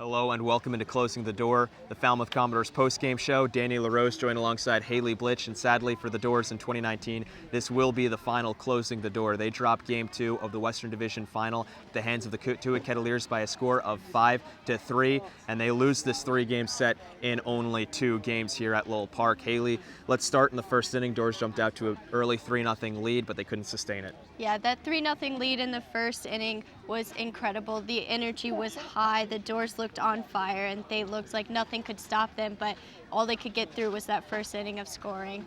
Hello and welcome into Closing the Door, the Falmouth Commodores post-game show. Danny LaRose joined alongside Haylee Blitch, and sadly for the Doors in 2019, this will be the final Closing the Door. They dropped Game 2 of the Western Division Final at the hands of the Cotuit Kettleers by a score of 5-3, and they lose this three-game set in only 2 games here at Lowell Park. Haylee, let's start in the first inning. Doors jumped out to an early 3-0 lead, but they couldn't sustain it. Yeah, that 3-0 lead in the first inning was incredible. The energy was high. The Doors looked on fire, and they looked like nothing could stop them, but all they could get through was that first inning of scoring.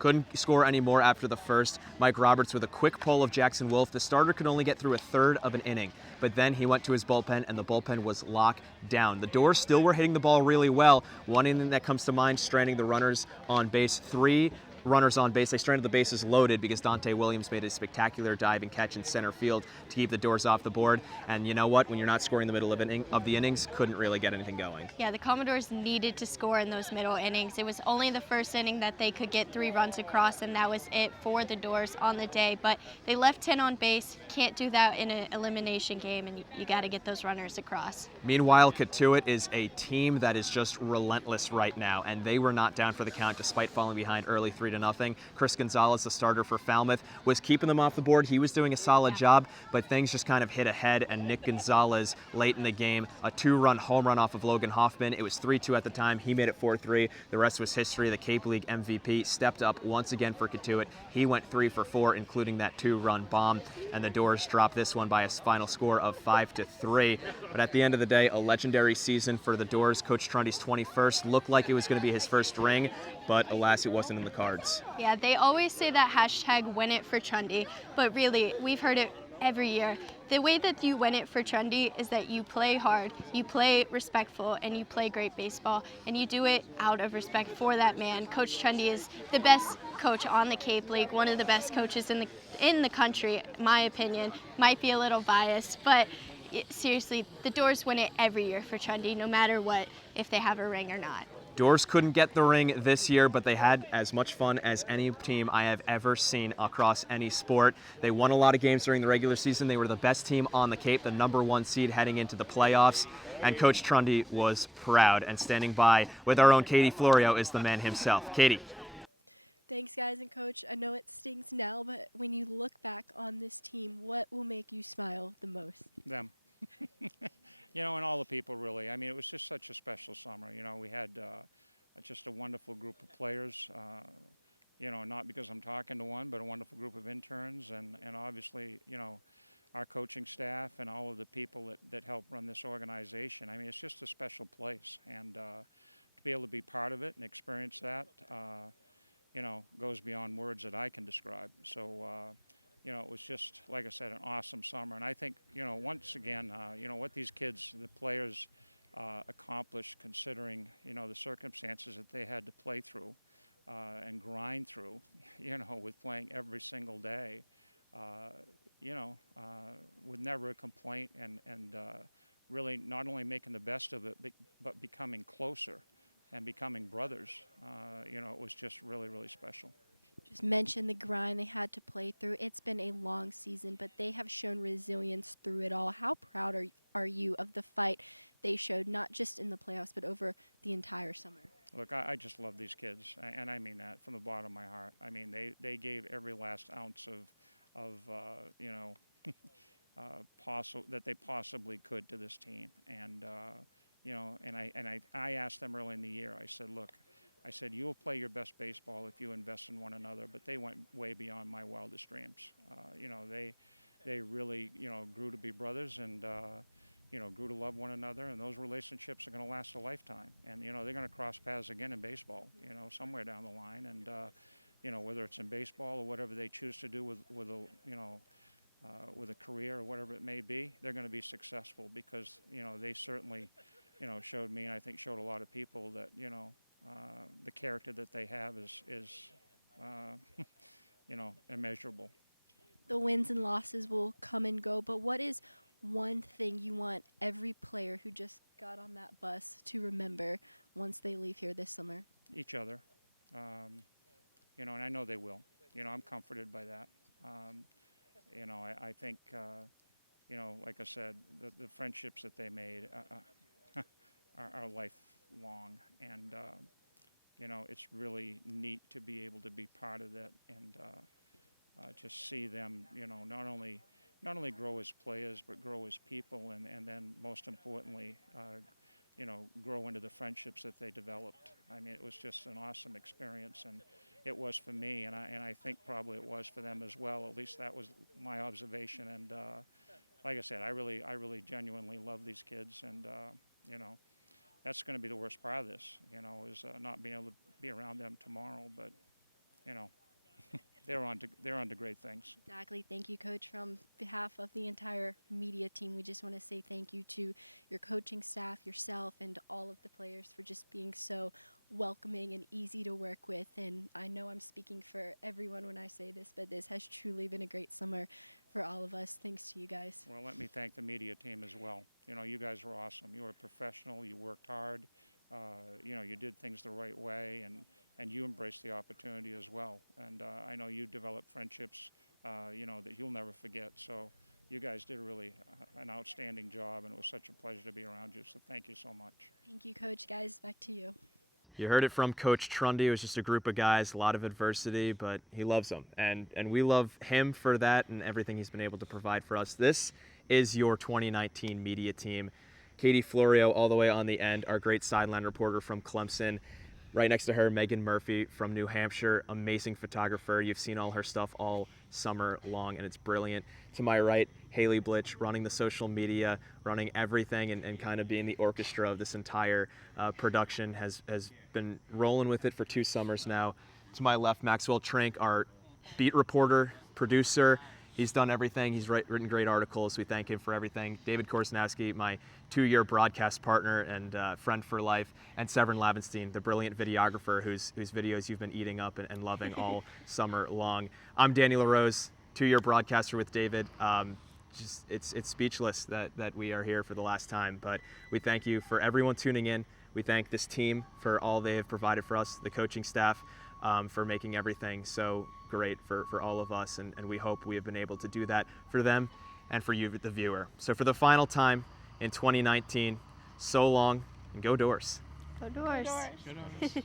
Couldn't score any more after the first. Mike Roberts with a quick pull of Jackson Wolf. The starter could only get through a third of an inning, but then he went to his bullpen, and the bullpen was locked down. The Doors still were hitting the ball really well. One inning that comes to mind, stranding the runners on base. 3 runners on base. They stranded the bases loaded because Dante Williams made a spectacular diving catch in center field to keep the Doors off the board. And you know what? When you're not scoring in the middle of the innings, couldn't really get anything going. Yeah, the Commodores needed to score in those middle innings. It was only the first inning that they could get 3 runs across, and that was it for the Doors on the day. But they left 10 on base. Can't do that in an elimination game, and you got to get those runners across. Meanwhile, Cotuit is a team that is just relentless right now, and they were not down for the count despite falling behind early 3-0. Chris Gonzalez, the starter for Falmouth, was keeping them off the board. He was doing a solid job, but things just kind of hit ahead, and Nick Gonzalez, late in the game, a 2-run home run off of Logan Hoffman. It was 3-2 at the time. He made it 4-3. The rest was history. The Cape League MVP stepped up once again for Cotuit. He went 3 for 4, including that 2-run bomb, and the Doors dropped this one by a final score of 5-3. But at the end of the day, a legendary season for the Doors. Coach Trundy's 21st looked like it was going to be his first ring, but alas, it wasn't in the cards. Yeah, they always say that hashtag win it for Trundy, but really, we've heard it every year. The way that you win it for Trundy is that you play hard, you play respectful, and you play great baseball, and you do it out of respect for that man. Coach Trundy is the best coach on the Cape League, one of the best coaches in the country, in my opinion. Might be a little biased, but seriously, the Doors win it every year for Trundy, no matter what, if they have a ring or not. Doors couldn't get the ring this year, but they had as much fun as any team I have ever seen across any sport. They won a lot of games during the regular season. They were the best team on the Cape, the #1 seed heading into the playoffs. And Coach Trundy was proud, and standing by with our own Katie Florio is the man himself. Katie. Thanks, guys and Coach. I know it stings now, but when you look back on this team, what will make you smile the most? Them. And all the people, really. I mean, it was just such a special summer. We had just a wonderful group of players, not because I'm talking to one, but a wonderful group of interns, and obviously, our coaching staff and all of the people that help run this organization. I mean, it's just a special place, and to be able to be part of it and experience that, goes beyond words that I can describe. So, it was just, like I said, an awesome summer. And I think, once again, what these kids, the players, accomplished considering, the circumstances that they had to play through and grind through, with playing every single day, with never a complaint and really not only making the best of it, but becoming closer and becoming brothers. It was just really, really special. Just mentioned the grind they had to play through. It's been a long season, but they have shown resilience through it all. How proud are you of the fight they showed, not just in the playoffs, but over the entire summer? Look, I just love these kids, and I mean that from the bottom of my heart. I mean, they gave every last ounce of that they possibly could to this team, and I asked them early in the year. I said, look. I said, you'll play your best baseball if you invest in one another, but they went way beyond my wildest dreams. They really, grew to be brothers and, grew to love one another, and those relationships are going to last a lifetime. And, they're going to cross paths again in baseball, somewhere down the line. And, whether it's in baseball or whatever they choose to do with a career or whatever it may be, they're going to be successful because, they certainly, showed me, and I think showed a lot of people that, the character that they have is immeasurable. The wins and losses will come and go, but what is one thing you want every player who just got on that bus to remember once they leave here this summer? Each other, and I know they will. I'm comforted by that. I think, like I said, the friendships that they made, are lifelong, and you know, it's really neat to be able to be part of that and just see them, you know, not only grow as players but grow as people, and then most importantly, you know, grow into the friendships that they developed. I mean, it was just an awesome experience, and it was for me, and I think probably it was for them as well. At least that was my observation. And like I said, I really genuinely love these kids, and you know, that's going to be the worst part of this, you know, is not being able to be around them tomorrow. But you know, they're on to great things. Exactly. Thank you, Coach. From behalf of the entire media team, we just want to say thank you to your coaching staff, yourself, and all of the players for just being so welcoming and easy to work with. And I know I'm speaking for everyone when I say this, but this has truly been a great summer for all of us. Thanks to you guys. Well, let me thank the media team as well. You know, you guys were awesome. You were professional. You worked hard. You know, you did things the right way, and you embraced the opportunity as well. And I know you developed friendships, you know, that you'll never forget. So you guys did really an outstanding job, and it was such a pleasure to be around you. So thank you so much. Thank you, Coach. Guys, back to you. You heard it from Coach Trundy. It was just a group of guys, a lot of adversity, but he loves them. And we love him for that and everything he's been able to provide for us. This is your 2019 media team. Katie Florio all the way on the end, our great sideline reporter from Clemson. Right next to her, Megan Murphy from New Hampshire, amazing photographer. You've seen all her stuff all summer long, and it's brilliant. To my right, Haylee Blitch, running the social media, running everything, and kind of being the orchestra of this entire production, has been rolling with it for 2 summers now. To my left, Maxwell Trink, our beat reporter, producer. He's done everything. He's written great articles. We thank him for everything. David Korsnowski, my 2-year broadcast partner and friend for life, and Severin Lavenstein, the brilliant videographer whose videos you've been eating up and loving all summer long. I'm Danny LaRose, 2-year broadcaster with David. It's speechless that we are here for the last time, but we thank you for everyone tuning in. We thank this team for all they have provided for us, the coaching staff, for making everything so great for all of us, and we hope we have been able to do that for them and for you, the viewer. So for the final time in 2019, so long, and go Dores. Go Doors. Good on us.